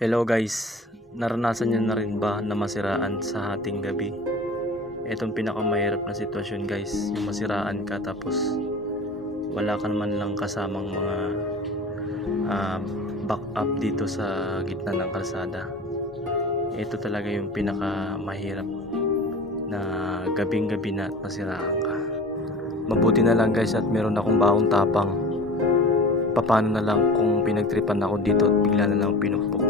Hello guys, naranasan nyo na rin ba na masiraan sa hating gabi? Itong pinakamahirap na sitwasyon guys, yung masiraan ka tapos wala ka naman lang kasamang mga backup dito sa gitna ng kalsada. Ito talaga yung pinakamahirap na gabing-gabi na at masiraan ka. Mabuti na lang guys at meron akong baong tapang. Paano na lang kung pinagtripan ako dito at bigla na lang pinupok.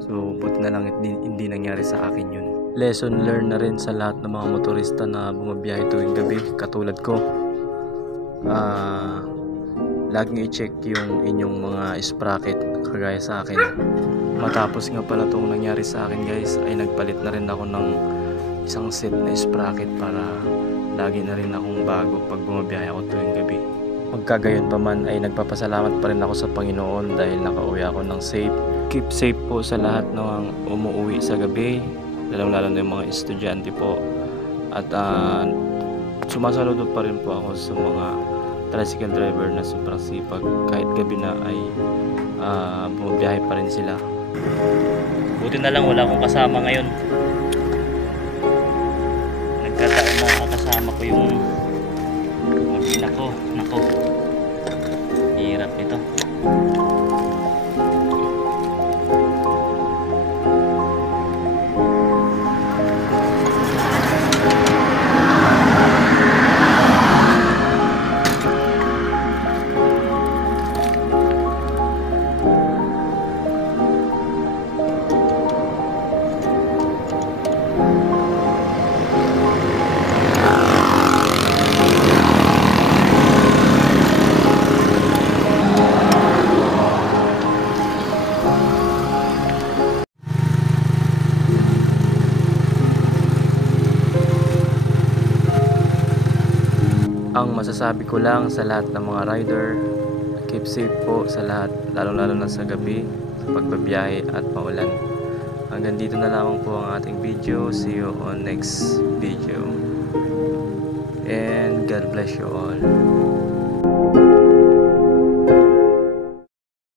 So buti na lang hindi nangyari sa akin yun. Lesson learned na rin sa lahat ng mga motorista na bumabiyahe tuwing gabi katulad ko. Laging i-check yung inyong mga sprocket kagaya sa akin. Matapos nga pala itong nangyari sa akin guys ay nagpalit na rin ako ng isang set na sprocket para lagi na rin akong bago pag bumabiyahe ako tuwing gabi. Magkagayon pa man ay nagpapasalamat pa rin ako sa Panginoon dahil nakauwi ako ng safe. Keep safe po sa lahat ng umuwi sa gabi, lalo na yung mga estudyante po. At sumasaludo pa rin po ako sa mga tricycle driver na sobrang sipag. Kahit gabi na ay bumabiyahe pa rin sila. Buti na lang wala akong kasama ngayon. Nagkataon na kasama ko yung nako hirap nito. Ang masasabi ko lang sa lahat ng mga rider, keep safe po sa lahat, lalo na sa gabi, sa pagbabiyahe at maulan. Hanggang dito na lamang po ang ating video. See you on next video. And God bless you all.